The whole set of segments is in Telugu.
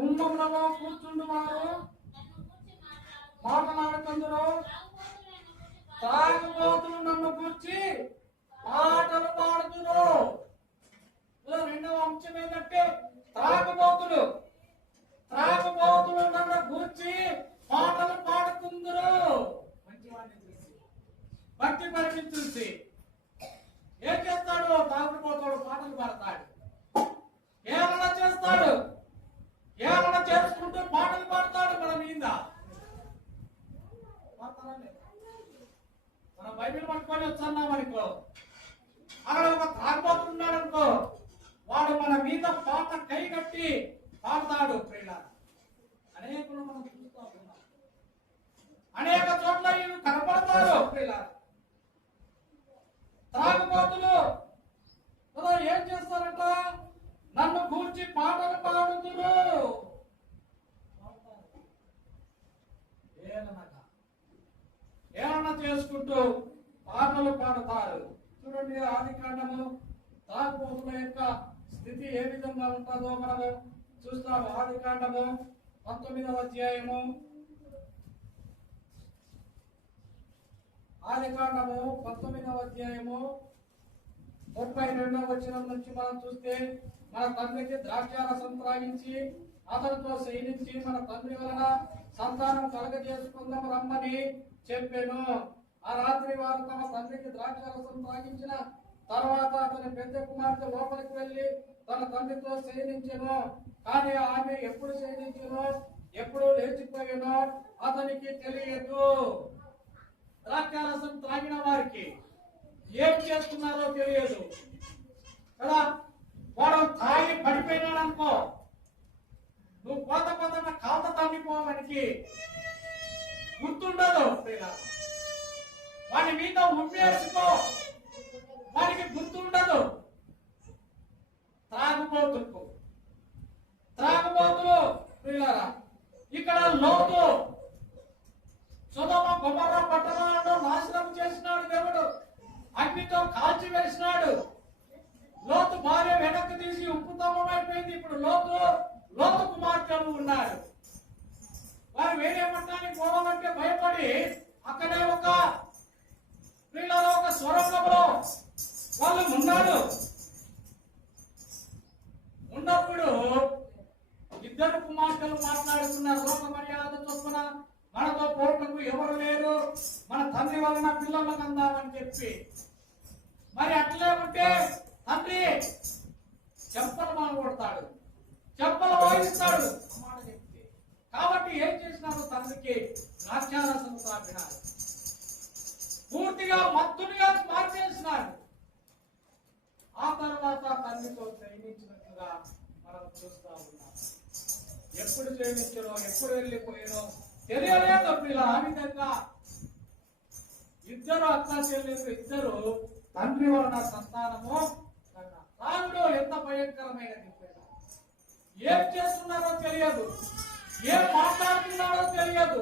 గుమ్మంలో కూర్చుండు వారు మాటలాడుతుందరు, తాగుబోతులు నన్ను కూర్చి పాటలు పాడుతురు. రెండవ అంశం ఏంటంటే త్రాగుబోతులు నన్ను కూర్చి పాటలు పాడుతుందరు. మంచివాడిని చూసి భక్తి పరిమితి చూసి ఏం చేస్తాడు? తాగుబోతుడు పాటలు పాడతాడు, ఏమన్నా చేస్తాడు, ఏమన్నా చేసుకుంటూ పాటలు పాడతాడు. మన మీద మన బైబిల్ పట్టుకొని వచ్చన్నాం అనుకో, అక్కడ ఒక తాగుబోతున్నాడు అనుకో, వాడు మన మీద పాట కై కట్టి పాడతాడు. ప్రియుల అనేకులు మనం చూస్తూ ఉన్నాం, అనేక చోట్ల ఇవి కనపడతారు. ప్రియుల తాగుబోతులు ఏం చేస్తారంట? నన్ను గూర్చి పాటలు పాడుతురు. ఏమన్నా చేసుకుంటూ పాటలు పాడతారు. చూడండి, ఆది కాండము తాగుబోతుల యొక్క స్థితి ఏ విధంగా ఉంటుందో మనము చూస్తాము. ఆది కాండము 19వ అధ్యాయము, ఆది కాండము 19వ అధ్యాయము 32వ వచనం నుంచి మనం చూస్తే, మన తండ్రికి ద్రాక్షారసం త్రాగించి అతనితో శయనించి మన తండ్రి వలన సంతానం కలగజేసుకుందాం రమ్మని చెప్పాను. ఆ రాత్రి వారు తమ తండ్రికి ద్రాక్షారసం త్రాగించిన తర్వాత అతని పెద్ద కుమార్తె లోపలికి వెళ్లి తన తండ్రితో శయనించెను. కానీ ఆమె ఎప్పుడు శయనించెనో ఎప్పుడు లేచిపోయానో అతనికి తెలియదు. ద్రాక్షారసం త్రాగిన వారికి ఏం చేస్తున్నారో తెలియదు కదా. వాడు తాగి పడిపోయినాడు అనుకో, నువ్వు పోత కాంత తాగిపోవడానికి గుర్తుండదు. వాడి మీద ఉమ్మేసుకో, వాడికి గుర్తుండదు. త్రాగుబోతులు ప్రియులారా, ఇక్కడ లోతు సొదొమ గొమొర్రా పట్టణాలను నాశనం చేసినాడు. దేవుడు అగ్నితో కాల్చి వేసినాడు. లోతు భార్య వెనక్కి తీసి ఉప్పుతమైపోయింది. ఇప్పుడు లోతు కుమార్తెలు ఉన్నారు. వారు వేరే పట్టణానికి పోవాలంటే భయపడి అక్కడే ఒక ప్రియులారా ఒక సొరంగంలో వాళ్ళు ఉన్నారు. ఉన్నప్పుడు ఇద్దరు కుమార్తెలు మాట్లాడుతున్నారు. లోక మర్యాద చొప్పున మనతో పోటకు ఎవరు లేరు, మన తండ్రి వలన పిల్లలకు అందామని చెప్పి. మరి అట్లే ఉంటే తండ్రి చెంపలు మనం కొడతాడు, చెంపలు వాయిస్తాడు మాట చెప్తే. కాబట్టి ఏం చేసినారు? తండ్రికి ద్రాక్షారసం తాపినారు, పూర్తిగా మత్తునిగా మార్చేసినాడు. ఆ తర్వాత తండ్రితో జయించినట్లుగా మనం చూస్తా ఉన్నాం. ఎప్పుడు జయించరో ఎప్పుడు వెళ్ళిపోయారో తెలియలేదు. పిల్ల ఆ విధంగా ఇద్దరు అక్క చెల్లెలు ఇద్దరు తండ్రి వలన సంతానము. తాగుడు ఎంత భయంకరమైనది. ఏం చేస్తున్నారో తెలియదు, ఏం మాట్లాడుతున్నాడో తెలియదు,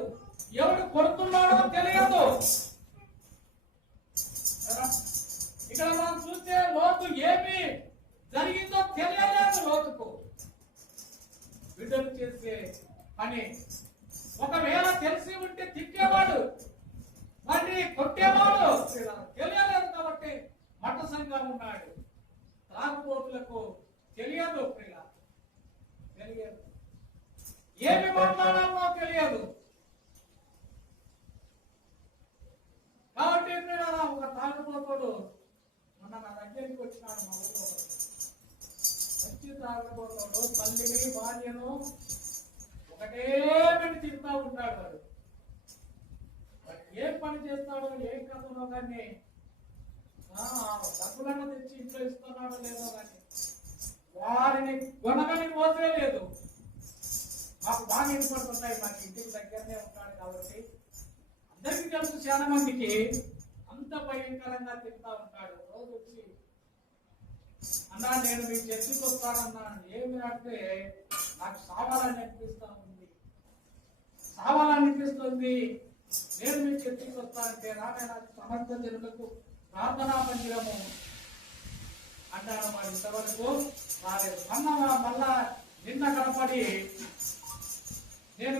ఎవడు కొడుతున్నాడో తెలియదు. ఇక్కడ మనం చూస్తే లోతు ఏమి జరిగిందో తెలియలేదు. లోతుకు బిడ్డలు చేసే పని ఒకవేళ తెలిసి ఉంటే తిట్టేవాడు, మరి కొట్టేవాడు. తెలియలేదు కాబట్టి మట్టసంగా ఉన్నాడు. తాగుబోతులకు తెలియదు, తెలియదు, ఏమి మాట్లాడాలో తెలియదు. కాబట్టి ఒక తాగుబోతుడు మొన్న నా దగ్గరికి వచ్చినాడు. మా ఊళ్ళో మంచి తాగుబోతుడు తల్లిని భార్యను ఒకటే పెట్టి తిరుగుతా ఉంటాడు. వాడు ఏం పని చేస్తాడో ఏం కథనో కానీ డబ్బులను తెచ్చి ఇంట్లో ఇస్తున్నాడో లేదో కానీ వారిని కొనగని పోతే లేదు. మాకు బాగా ఇష్టపడుతున్నాయి, మాకు ఇంటికి దగ్గరనే ఉంటాడు కాబట్టి అందరికీ తెలుసు. చాలా మందికి అంత భయంకరంగా తింటా ఉంటాడు. రోజు వచ్చి అన్నా నేను మీ చర్చికి వస్తానన్నాను. ఏమి అంటే నాకు సావాలని అనిపిస్తుంది, నేను మీ చర్చికి వస్తానంటే రానే నాకు సమర్థ జనులకు ప్రార్థనా మందిరము అన్నాడు. మరి ఇంతవరకు రాలేదు. మళ్ళా నిన్న కనపడి నేను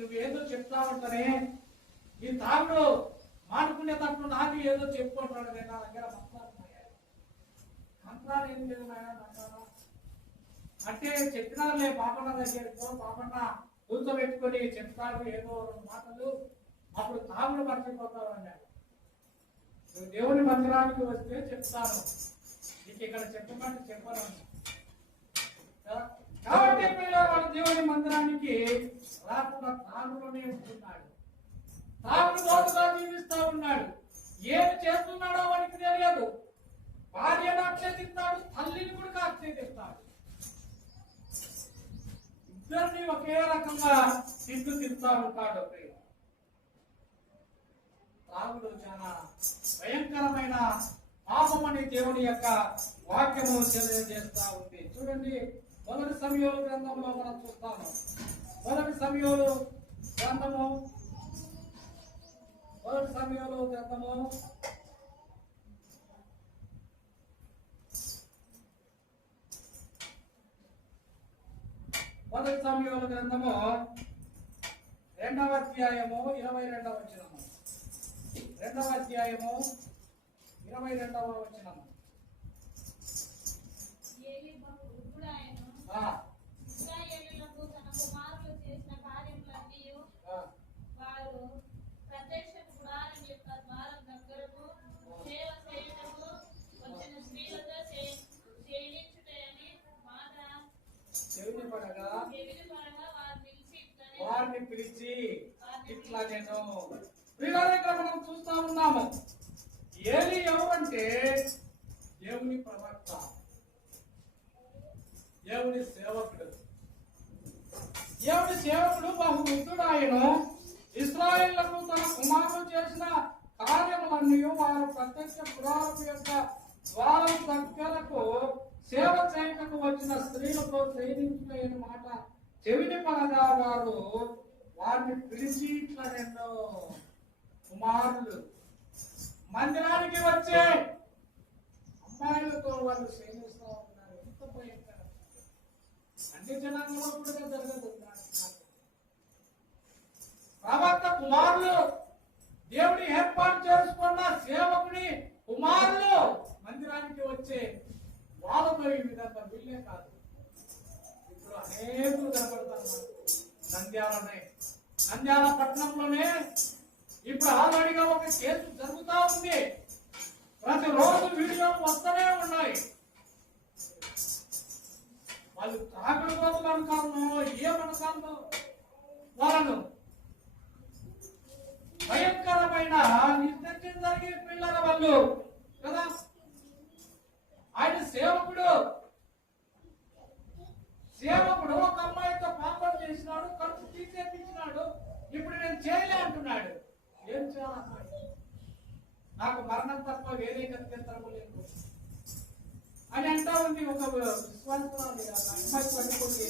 నువ్వేదో చెప్తా ఉంటానే, ఈ తాగుడు మానుకునేటప్పుడు నాకు ఏదో చెప్పుకుంటాడు. నా దగ్గర మంత్రాలు ఏం లేదు అంటే చెప్పినారులే, పాపన్న దగ్గరకో పాపన్న కూర్చోబెట్టుకొని చెప్తాడు ఏదో మాటలు, అప్పుడు తాగుడు మర్చిపోతావు అన్నాడు. నువ్వు దేవుని మందిరానికి వస్తే చెప్తాను, నీకు ఇక్కడ చెప్పమంటే చెప్పను. కాబట్టి వాడు దేవుని మందిరానికి రాకుండా తాగులోనే ఉంటున్నాడు, తాగుడుగా జీవిస్తా ఉన్నాడు. ఏమి చేస్తున్నాడో వాడికి తెలియదు. భార్యను ఆక్షేపిస్తాడు, తల్లిని కూడా ఆక్షేపిస్తాడు. ఇద్దరిని ఒకే రకంగా తింటా ఉంటాడు. తాగుడు చాలా భయంకరమైన పాపం అని దేవుని యొక్క వాక్యము తెలియజేస్తా ఉంది. చూడండి, మొదటి సమూయేలు గ్రంథంలో మనం చూస్తాము. మొదటి సమూయేలు గ్రంథము మొదటి సమూయేలు గ్రంథము 2వ అధ్యాయము 22వ వచనము. 2వ అధ్యాయము 22వ వచనము. ఇశ్రాయేలులకు తన కుమారులు చేసిన కార్యములన్నీ వారు ప్రత్యక్ష గుడారం యొక్క ద్వారం దగ్గరకు సేవ చేయటకు వచ్చిన స్త్రీలతో చేయించుటయని మాట చెవినిపడగా వారిని పిలిచి ఇట్లా నేను ప్రియులారా మనం చూస్తా ఉన్నాము. ఏలీ ఎవరంటే దేవుని ప్రవక్త, దేవుని సేవకుడు. దేవుని సేవకుడు బహువృద్ధుడు. ఆయన ఇశ్రాయేలులకు తన కుమారులు చేసిన కార్యములన్నీ వారు ప్రత్యక్ష పురాణం యొక్క ద్వారం దగ్గరకు సేవ చేయటకు వచ్చిన స్త్రీలతో చేయించుకునే మాట చెవిని పడగా వారు వారిని పిలిచి ఇట్లా రెండు కుమారులు మందిరానికి వచ్చే అమ్మాయిలతో వాళ్ళు సేవిస్తూ ఉన్నారు. ఎంత భయంకరం! అన్ని జనాంగంలో కూడా జరగదు. ప్రవక్త కుమారులు, దేవుని ఏర్పాటు చేసుకున్న సేవకుని కుమారులు మందిరానికి వచ్చే వాళ్ళతో ఈ విధంగా వీళ్ళే కాదు, ఇప్పుడు అనేకులు కనబడుతున్నారు. నంద్యాల పట్టణంలోనే ఇప్పుడు ఆల్రెడీగా ఒక కేసు జరుగుతా ఉంది. ప్రతిరోజు వీడియోలు వస్తూనే ఉన్నాయి. వాళ్ళు తాగుడు రోజులు అనుకాలను ఏమనుకాలను వాళ్ళను భయంకరమైన నిర్దర్శనం జరిగే పిల్లల వాళ్ళు కదా. ఆయన సేవకుడు ఒక అమ్మాయితో పాపం చేసినాడు, ఖర్చు తీసేపించినాడు. ఇప్పుడు నేను చేయలే అంటున్నాడు. ఏం చేయాలి? నాకు మరణం తప్ప వేరే గత్యంతరము లేదు అని అంటా ఉంది. ఒక విశ్వాసరాలు అమ్మాయి పడిపోతే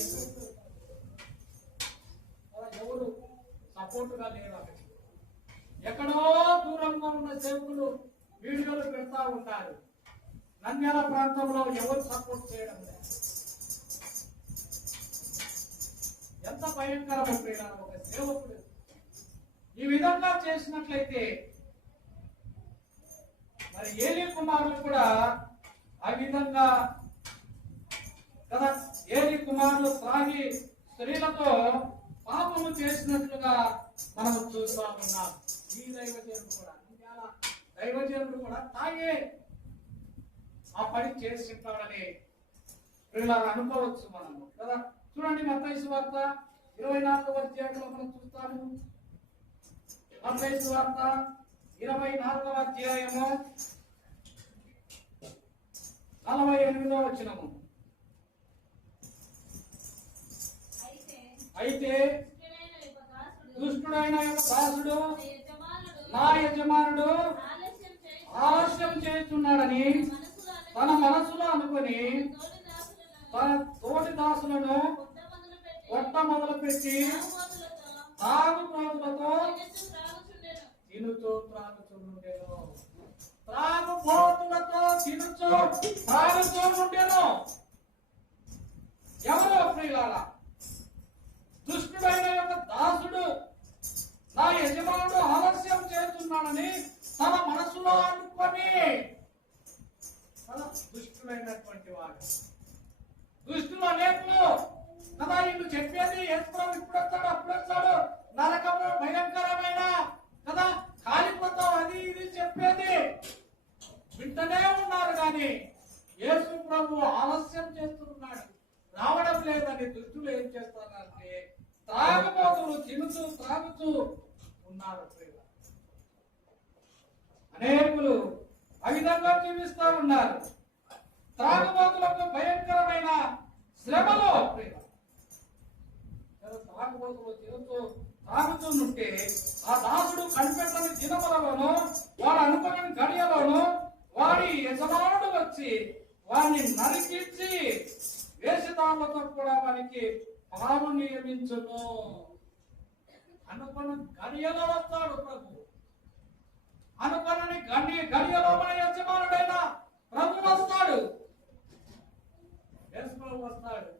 ఎవరు సపోర్టుగా లేరు. అక్కడ ఎక్కడో దూరంగా ఉన్న సేవకులు వీడియోలు పెడతా ఉంటారు. నంద్యాల ప్రాంతంలో ఎవరు సపోర్ట్ చేయడం లేదు. ఎంత భయంకరమైన ఒక సేవకుడు ఈ విధంగా చేసినట్లయితే మరి ఏలీ కుమారులు కూడా ఆ విధంగా కదా, ఏలీ కుమారులు త్రాగి స్త్రీలతో పాపము చేసినట్లుగా మనం చూస్తా ఉన్నాం. ఈ దైవజనుడు కూడా తాగే ఆ పని చేస్తుంటాడని అనుకోవచ్చు మనము కదా. చూడండి, మత్తయి సువార్త 24వ అధ్యాయంలో మనం చూస్తాము. మత్తయి సువార్త 24వ అధ్యాయము 48వ వచనము. అయితే దుష్టుడైన యొక్క దాసుడు నా యజమానుడు ఆలస్యం చేస్తున్నాడని తన మనసులో అనుకుని తన తోటి దాసులను కొట్ట మొదలు పెట్టి తాగుబోతులతో తినుచు త్రాగుచుండెను. త్రాగుబోతులతో తినుచు త్రాగుచుండెను. ఎవరో ప్రియులారా, దుష్టుడైన యొక్క కానీ దుష్టులైనటువంటి వాడు, దుష్టులు అనేకులు కదా. వీళ్ళు చెప్పేది యేసుప్రభు ఇప్పుడు వస్తాడు, అప్పుడు వస్తాడు, నరకంలో భయంకరమైన కదా కాలిపోతావు, అది ఇది చెప్పేది వింటనే ఉన్నారు. కానీ యేసు ప్రభు ఆలస్యం చేస్తున్నాడు, రావడం లేదని దుష్టులు ఏం చేస్తున్నారంటే త్రాగుబోతులు తినుతూ త్రాగుతూ ఉన్నారు. అనేకులు ఆ విధంగా జీవిస్తూ ఉన్నారు. త్రాగుబోతులకు భయంకరమైన శ్రమలో త్రాగుబోతులు తిరుగుతూ తాగుతుంటే ఆ దాసుడు కనిపెట్టని దినములలోనూ వాడు అనుకున్న గడియలోనూ వాడి యజమానుడు వచ్చి వాడిని నరికించి వేషధారులతో కూడా వారికి పాలు నియమించును. అనుకున్న గడియలో వస్తాడు ప్రభు, అనుకున్నని గడియలో మన యజమానుడైన ప్రభు వస్తాడు. యేసుప్రభు వస్తాడు,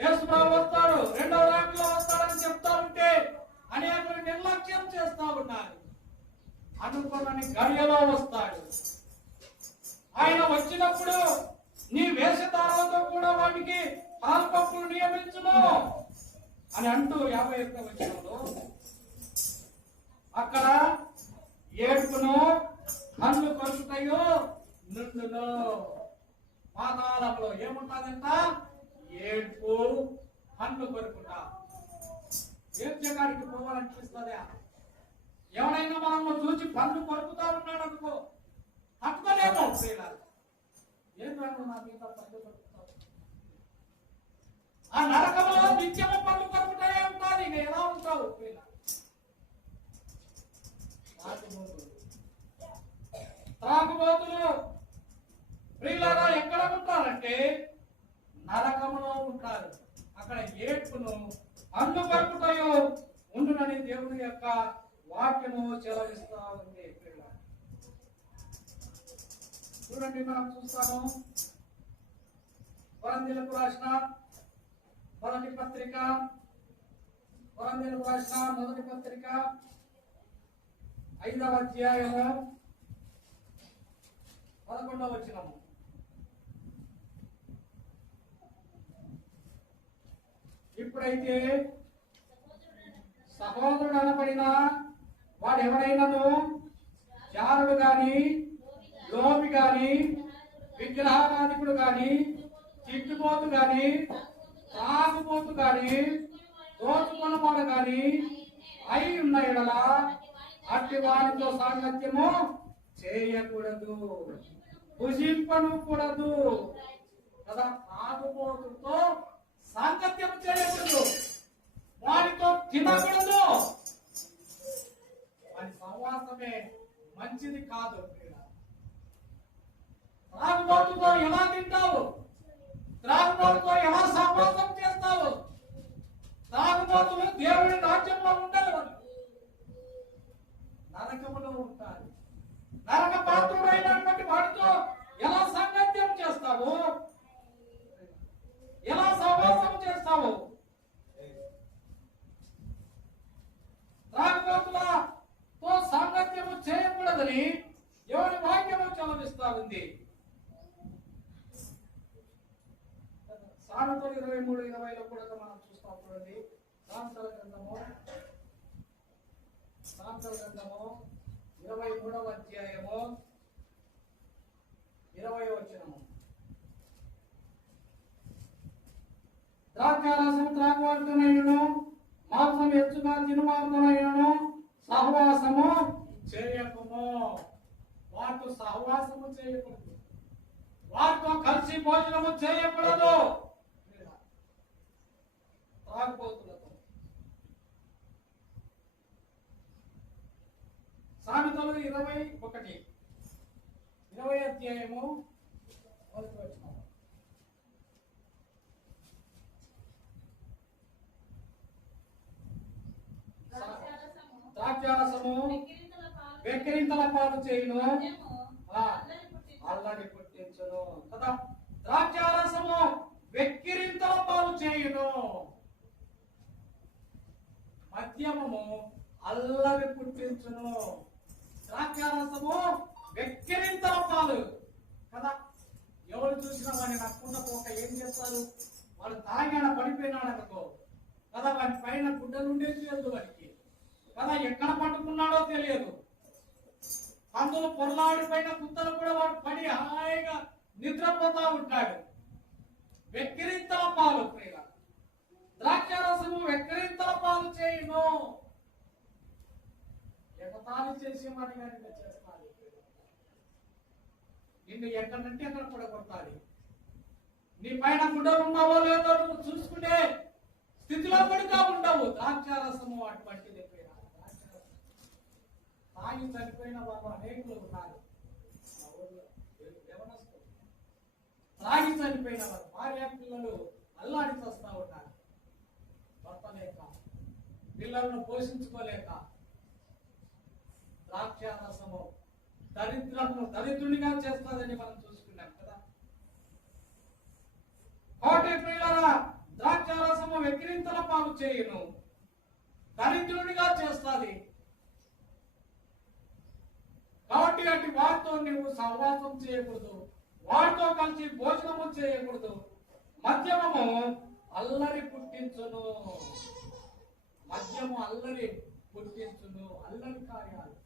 యేసుప్రభు వస్తాడు, రెండవ రాకడలో వస్తాడని చెప్తా ఉంటే అనేకులు నిర్లక్ష్యం చేస్తా ఉన్నారు. అనుకున్నని గడియలో వస్తాడు. ఆయన వచ్చినప్పుడు నీ వేషధారులతో కూడా వాటికి పాల్పంపులు నియమించును అని అంటూ 51వ వచనంలో అక్కడ ఏడుపును కళ్ళు కొరుకుతాయో నుండును. పాతాళంలో ఏముంటాదంట? ఏడుపు, కళ్ళు కొరుకుట. ఏడ్చగాడికి పోవాలనిపిస్తుందా? ఎవరైనా మనల్ని చూసి పళ్ళు కొరుకుతా ఉన్నాడు అనుకో, తట్టుకోలేము. ఏం రాను నా మీద పళ్ళు కొరుకుతావు? ఆ నరకంలో నిత్యము పళ్ళు కొరుకుతాయే ఉంటుంది. నేను ఎలా ఉంటావు? త్రాగుబోతులు ప్రియులారా ఎక్కడ ఉంటారంటే నరకములో ఉంటారు. అక్కడ ఏడ్పును అందు పరుకుతాయో ఉండునని దేవుని యొక్క వాక్యము చెలవిస్తా ఉంది. చూడండి, మనం చూస్తాము కొరింథీయులకు రాసిన మొదటి పత్రిక, కొరింథీయులకు రాసిన మొదటి పత్రిక 5వ అధ్యాయము 11వ వచనము. ఇప్పుడైతే సహోదరుడు అనబడిన వాడు ఎవరైనాను జారుడు గాని, లోబి గాని, విగ్రహారాధికుడు గాని, తిట్టుబోతు గాని, తాగుబోతు గాని, దోచుకొనవాడు గాని అయి ఉన్న ఎడల అట్టి వారితో సాంగత్యము చేయకూడదు, భుజింపను కూడదు కదా. తాగుబోతుతో సాంగత్యం చేయకూడదు, వారితో తినకూడదు, వారి సహవాసమే మంచిది కాదు. త్రాగుబోతుతో ఎలా తింటావు? త్రాగుబోతుతో ఎలా సహవాసం చేస్తావు? త్రాగుబోతులు దేవుని రాజ్యంలో ఉండరు, నరకములో ఉంటారు. నరక పాత్రుడైనటువంటి వాడితో ఎలా సాంగత్యం చేస్తావు? ఎలా సహవాసం చేస్తావు? త్రాగుబోతులతో సాంగత్యము చేయకూడదని ఎవరి వాక్యము చలవిస్తా ఉంది. సామెతలు 23:20లో కూడా మనం చూస్తాం. చూడండి, సామెతల గ్రంథము 23వ అధ్యాయము 20వ వచనము. ద్రాక్షారసము త్రాగువారితోనైనను, మాంసం ఎచ్చుగా తినువారితోనైనను సహవాసము చేయకుము. వారితో సహవాసము చేయకూడదు, వారితో కలిసి భోజనము చేయకూడదు. త్రాగుబోతులతో. సామెతలు 20 అధ్యాయము 1వ వచనం. ద్రాక్షారసము వెక్కిరింతల పాలు చేయును, అల్లరి పుట్టించును కదా. ద్రాక్షారసము వెక్కిరింతల పాలు చేయును, మద్యమము అల్లరి పుట్టించును. ద్రాక్షారసము వెక్కిరింతల పాలు కదా. ఎవరు చూసినా వాడిని నక్కుండా పోక ఏం చేస్తారు, వాడు తాగాడ పడిపోయినాడు అనుకో కదా, వాడి పైన గుడ్డలు ఉండేది తెలియదు వాడికి కదా, ఎక్కడ పట్టుకున్నాడో తెలియదు. అందులో పొరలాడిపోయిన కుత్తలు కూడా వాడు పడి హాయిగా నిద్రపోతా ఉంటాడు. వెక్కిరింతల పాలు ప్రియుల, ద్రాక్షారసము వెక్కిరింతల పాలు చేయును. ఎగతాళి చేసే వాడిగా చేస్తాడు. నిన్ను ఎక్కడంటే అక్కడ కూడా కొడతాడు. నీ పైన గుడ్డలు ఉన్నావో లేదో నువ్వు చూసుకునే స్థితిలో పడుగా ఉండవు. ద్రాక్షారసము అటువంటిది. తాగి చనిపోయిన వాళ్ళు అనేకులు ఉన్నారు. తాగి చనిపోయిన వారు భార్య పిల్లలు అల్లాడి చస్తా ఉన్నారు. భర్త లేక, పిల్లలను పోషించుకోలేక. ద్రాక్షారసము దరిద్రునిగా చేస్తాదని మనం చూసుకున్నాం కదా. కాబట్టి ప్రియులారా, ద్రాక్షారసము వెక్కిరింతల పాలు చేయును, దరిద్రునిగా చేస్తాది. కాబట్టి అటు వారితో నువ్వు సహవాసం చేయకూడదు, వారితో కలిసి భోజనము చేయకూడదు. మద్యము అల్లరి పుట్టించును, మద్యము అల్లరి పుట్టించును, అల్లరి కార్యాలు.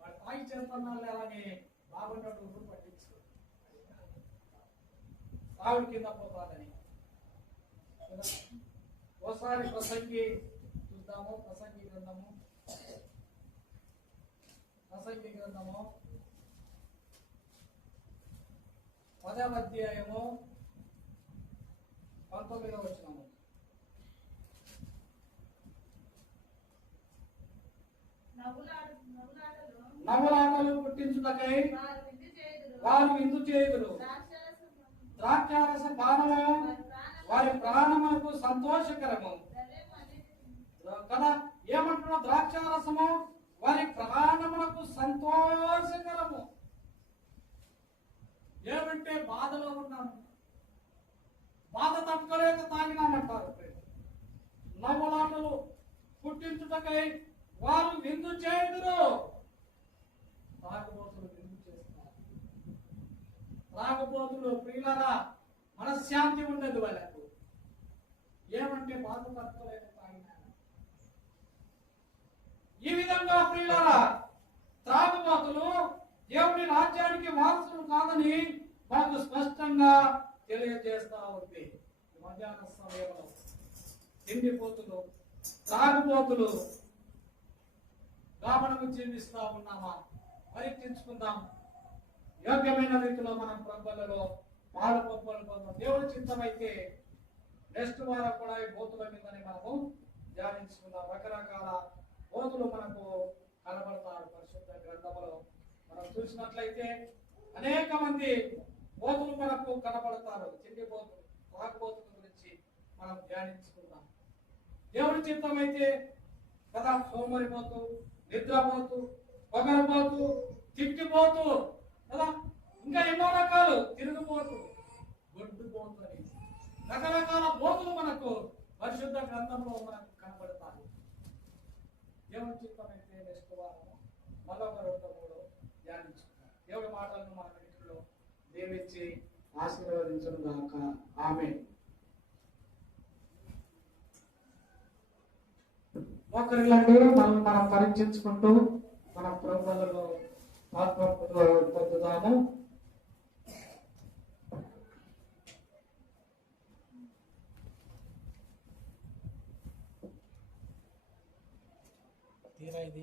వాడు తాగి చేస్తున్నాళ్ళు అలానే బాగున్నట్టు పట్టించు, తాగుడు కింద పోతాదని. ఓసారి ప్రసంగి చూద్దాము, ప్రసంగి గ్రంథము 10వ అధ్యాయము 19వ వచనము. నవ్వులాటలు పుట్టించుటకై వారు విందు చేయుదురు. ద్రాక్షారస పానము వారి ప్రాణములకు సంతోషకరము కదా. ఏమంటున్నా? ద్రాక్షారసము వారి ప్రాణములకు సంతోషకరము. ఏమంటే బాధలో ఉన్నాము, బాధ తట్టుకోలేక తాగినామంటారు. నవ్వులాటలు పుట్టించుటకై వారు విందు చేయుదురు. తాగుబోతులు విందు చేస్తారు. తాగుబోతులు ప్రియులారా, మనశ్శాంతి ఉండదు వాళ్ళకు. ఏమంటే బాధ తట్టుకోలేక తాగినారు. ఈ విధంగా ప్రియులారా, త్రాగుబోతులు దేవుని రాజ్యానికి వారసులు కాదని మనకు స్పష్టంగా తెలియజేస్తా ఉంది. మధ్యాహ్న సమయంలో తిండిపోతులు, త్రాగుబోతులు గా మనము జీవిస్తా ఉన్నామా? పరీక్షించుకుందాం. యోగ్యమైన రీతిలో మనం ప్రభువులలో పాలు పంపులు పొందాం. దేవుడి చిత్తమైతే నెక్స్ట్ వారం కూడా ఈ బోతుల మీదనే మనము ధ్యానించుకుందాం. రకరకాల బోతులు మనకు కనబడతారు పరిశుద్ధ గ్రంథంలో. మనం చూసినట్లయితే అనేక మంది బోతులు మనకు కనబడతారు. చిన్ని బోతులు, తాగుబోతుల గురించి మనం ధ్యానించుకుందాం. దేవుడి చిత్తమైతే కదా, సోమరిపోతూ, నిద్రపోతూ, పొగరపోతూ, తిట్టిపోతూ కదా, ఇంకా ఎన్నో రకాలు, తిరుగుపోతూ, గొడ్డుపోతూ అని రకరకాల బోతులు మనకు పరిశుద్ధ గ్రంథంలో మనకు కనబడతాయి. దేవుడి చిత్తమైతే నెక్స్ట్ వారం మరొక 2-3 ధ్యానించుకుంటాం. దేవుడి మాటలను మన వెనుకలో దీవించి ఆశీర్వదించను గాక. ఆమేన్. ఒకరిలాంటి మనం పరీక్షించుకుంటూ మన ప్రభువులలో పొందుదాము. తీరా ఇది